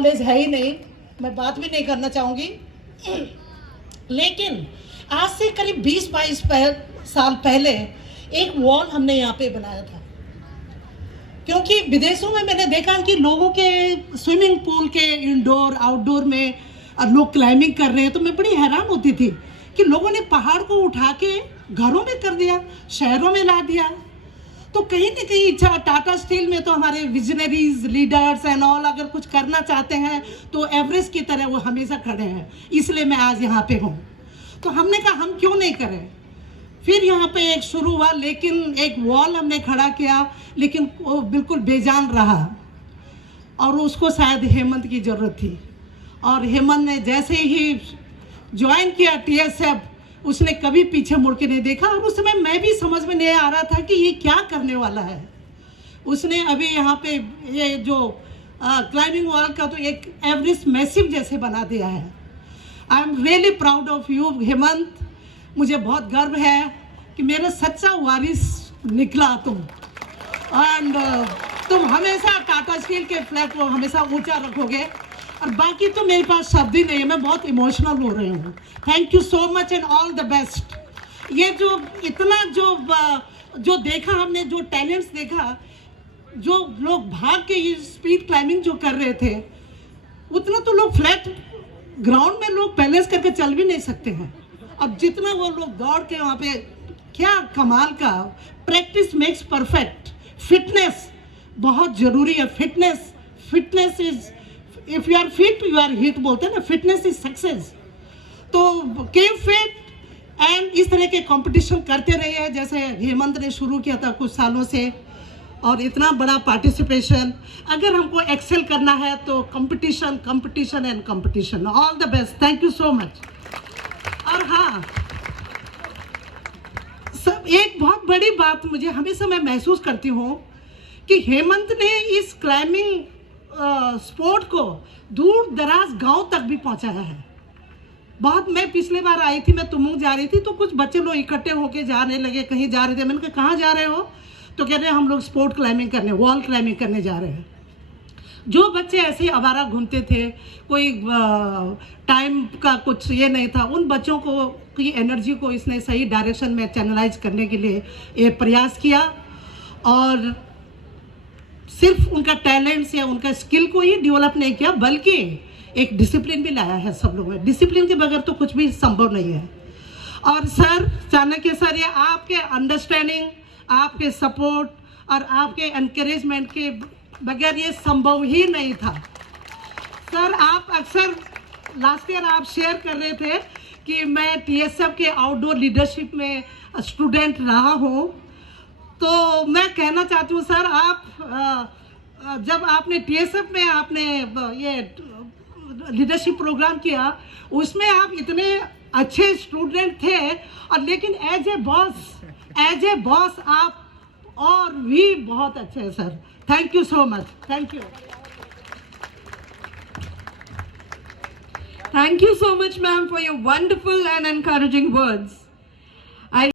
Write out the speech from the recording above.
Knowledge है ही नहीं, मैं बात भी नहीं करना चाहूँगी। लेकिन आज से करीब 20-22 साल पहले एक वॉल हमने यहाँ पे बनाया था, क्योंकि विदेशों में मैंने देखा कि लोगों के स्विमिंग पूल के इंडोर आउटडोर में लोग क्लाइंबिंग कर रहे हैं, तो मैं बड़ी हैरान होती थी कि लोगों ने पहाड़ को उठा के घरों में कर दिया, शहरों में ला दिया। तो कहीं ना कहीं इच्छा, टाटा स्टील में तो हमारे विजनरीज लीडर्स एंड ऑल अगर कुछ करना चाहते हैं तो एवरेस्ट की तरह वो हमेशा खड़े हैं, इसलिए मैं आज यहाँ पे हूँ। तो हमने कहा हम क्यों नहीं करें। फिर यहाँ पे एक शुरू हुआ, लेकिन एक वॉल हमने खड़ा किया, लेकिन वो बिल्कुल बेजान रहा और उसको शायद हेमंत की ज़रूरत थी। और हेमंत ने जैसे ही ज्वाइन किया TSF, उसने कभी पीछे मुड़ के नहीं देखा। और उस समय मैं भी समझ में नहीं आ रहा था कि ये क्या करने वाला है। उसने अभी यहाँ पे ये जो क्लाइंबिंग वॉल का तो एक एवरेस्ट मैसिव जैसे बना दिया है। I am really proud of you Hemant. मुझे बहुत गर्व है कि मेरा सच्चा वारिस निकला तुम। एंड तुम हमेशा टाटा स्टील के फ्लैग को हमेशा ऊंचा रखोगे। और बाकी तो मेरे पास शब्द ही नहीं है, मैं बहुत इमोशनल हो रही हूँ। Thank you so much and all the best. ये जो इतना जो देखा हमने, जो टैलेंट्स देखा, जो लोग भाग के ये स्पीड क्लाइंबिंग जो कर रहे थे, उतना तो लोग फ्लैट ग्राउंड में लोग बैलेंस करके चल भी नहीं सकते हैं। अब जितना वो लोग दौड़ के वहाँ पे, क्या कमाल का। Practice makes perfect. फिटनेस बहुत ज़रूरी है। Fitness is, if you are fit you are hit बोलते हैं ना, फिटनेस इज सक्सेस। तो कीप फिट एंड इस तरह के कंपटीशन करते रहिए, जैसे हेमंत ने शुरू किया था कुछ सालों से। और इतना बड़ा पार्टिसिपेशन, अगर हमको एक्सेल करना है तो competition and competition. All the best, thank you so much. और हाँ, सब एक बहुत बड़ी बात मुझे हमेशा मैं महसूस करती हूँ कि हेमंत ने इस क्लाइंबिंग स्पोर्ट को दूर दराज गांव तक भी पहुंचाया है। बहुत, मैं पिछले बार आई थी, मैं तुमुंग जा रही थी, तो कुछ बच्चे लोग इकट्ठे होके जाने लगे, कहीं जा रहे थे। मैंने कहा कहाँ जा रहे हो? तो कह रहे हैं हम लोग स्पोर्ट क्लाइंबिंग करने, वॉल क्लाइंबिंग करने जा रहे हैं। जो बच्चे ऐसे ही आवारा घूमते थे, कोई टाइम का कुछ ये नहीं था, उन बच्चों को की एनर्जी को इसने सही डायरेक्शन में चैनलाइज करने के लिए ये प्रयास किया। और सिर्फ उनका टैलेंट्स या उनका स्किल को ही डेवलप नहीं किया, बल्कि एक डिसिप्लिन भी लाया है सब लोगों में। डिसिप्लिन के बगैर तो कुछ भी संभव नहीं है। और सर, चाणक्य सर, ये आपके अंडरस्टैंडिंग, आपके सपोर्ट और आपके एनकरेजमेंट के बगैर ये संभव ही नहीं था। सर, आप अक्सर लास्ट ईयर आप शेयर कर रहे थे कि मैं TSF के आउटडोर लीडरशिप में स्टूडेंट रहा हूँ। तो मैं कहना चाहती हूँ सर, आप जब आपने TSF में आपने ये लीडरशिप प्रोग्राम किया, उसमें आप इतने अच्छे स्टूडेंट थे, और लेकिन एज ए बॉस आप और भी बहुत अच्छे हैं sir. Thank you so much. Thank you. Thank you so much, ma'am, for your wonderful and encouraging words.